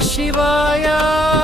నమ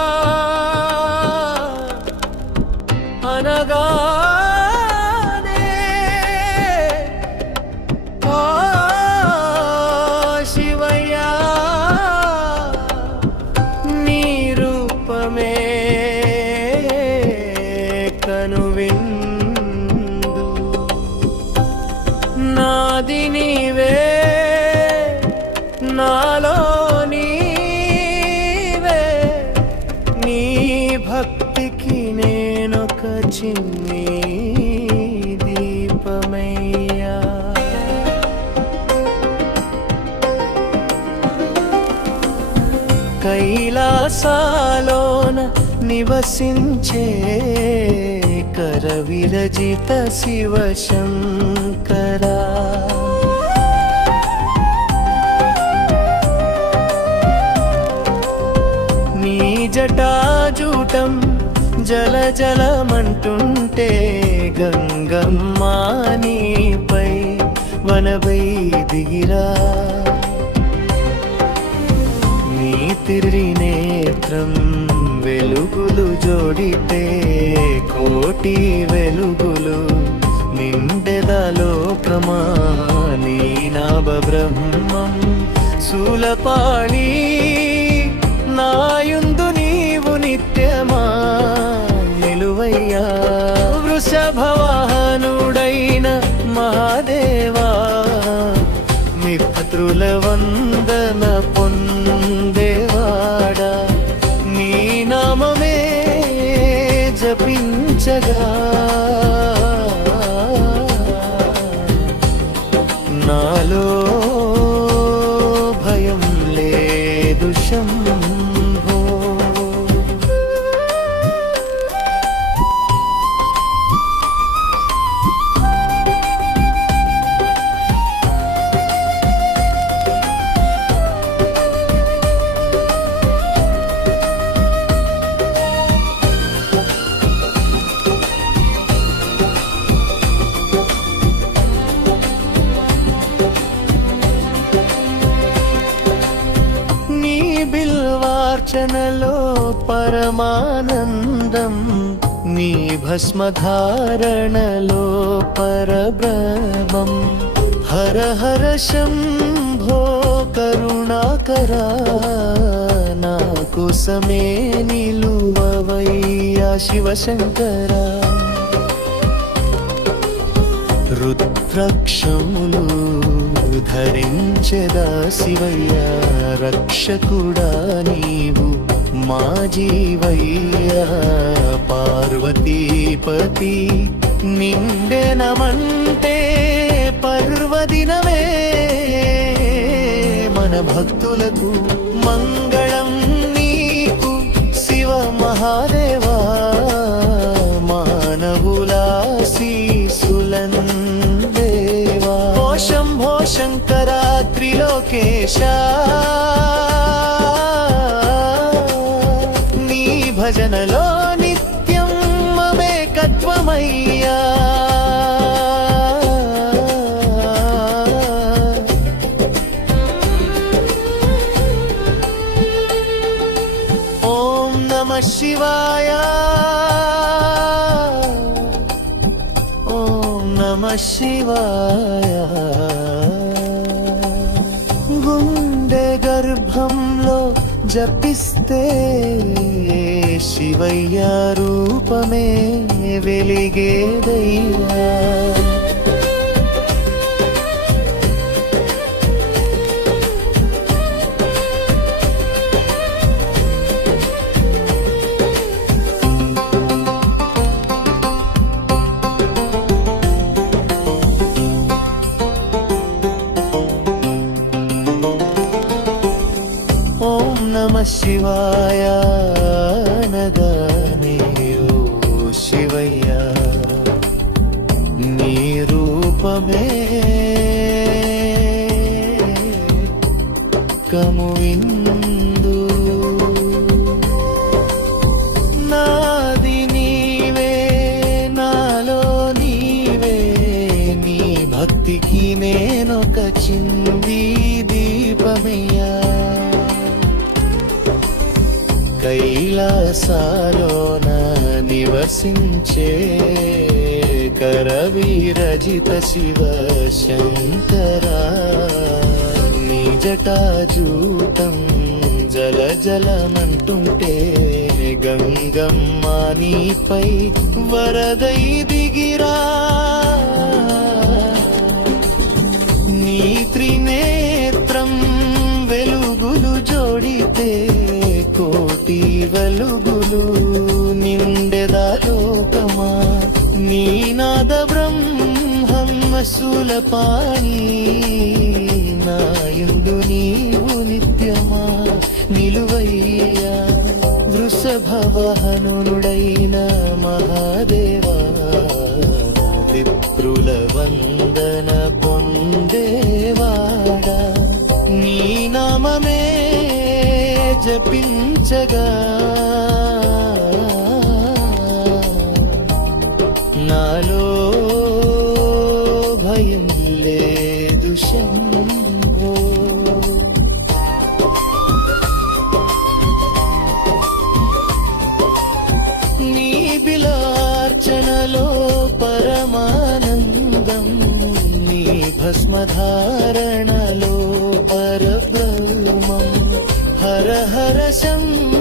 వెలిగించింది దీపమయ్యా. కైలాసాలోన నివసించే కరవిరజిత శివ శంకరా నీ జటాజూటం జల జలమంటుంటే గంగమ్మ నీపై వనవై దిగిరా. నీ తిరి నేత్రం వెలుగులు జోడితే కోటి వెలుగులు నిండెదలోకమా నీ నాభ బ్రహ్మం శూలపాళి నాయుందు నీవు నిత్యమా నిలువయ్యా వృషభవాహనుడైన మహాదేవా మిత్రుల వందన పొందేవాడా నీ నామమే జపించగా. బిల్వార్చనలో పరమానందం నీ భస్మధారణలో పరబ్రహ్మం. హర హర శంభో కరుణాకరా నాకు సమే నిలువవయ్యా శివశంకరా. రుద్రక్షములు ధరించెదా శివయ్య రక్షకుడా నీవు మా జీవయ్య. పార్వతీపతి నిండెనమంటే పర్వదినమే. మన భక్తులకు మంగళం నీకు శివ మహాదేవ త్రిలోకేశ నీ భజనలో నిత్యం మమేకత్వమయ్యా. ఓం నమ శివాయ. ఓం నమ శివాయ. గుండె గర్భంలో జపిస్తే శివయ్య రూపమే వెలిగేదయ్యా ఓం శివాయ అనగానే ఓ శివయ్య నీ రూపమే కమువిందు. నాది నీవే నాలో నీవే నీ భక్తికి నేనొక చింది కైలాసాలోన నివసించే కరవీరజిత శివ శంకరా. నిజటాజూటం జల జలమంటుంటే గంగమ్మ నీపై వరదై దిగిరా. నీ త్రినేత్రం వెలుగులు జోడితే వెలుగులు నిండెదా లోకమా? నీనాద నాద బ్రహ్మం వసూలపాణి నాయుండు నీవు నిత్యమా? నిలువయ్యా వృషభవహనుడైన మహాదేవా విప్రుల వందన పొందేవాడా? నీ నామమే జపించగా నాలో భయం లేదు శంభో. నీ బిలార్చనలో పరమానందం నీ భస్మధారణలో పరబ్రహ్మం. హర హర శంభో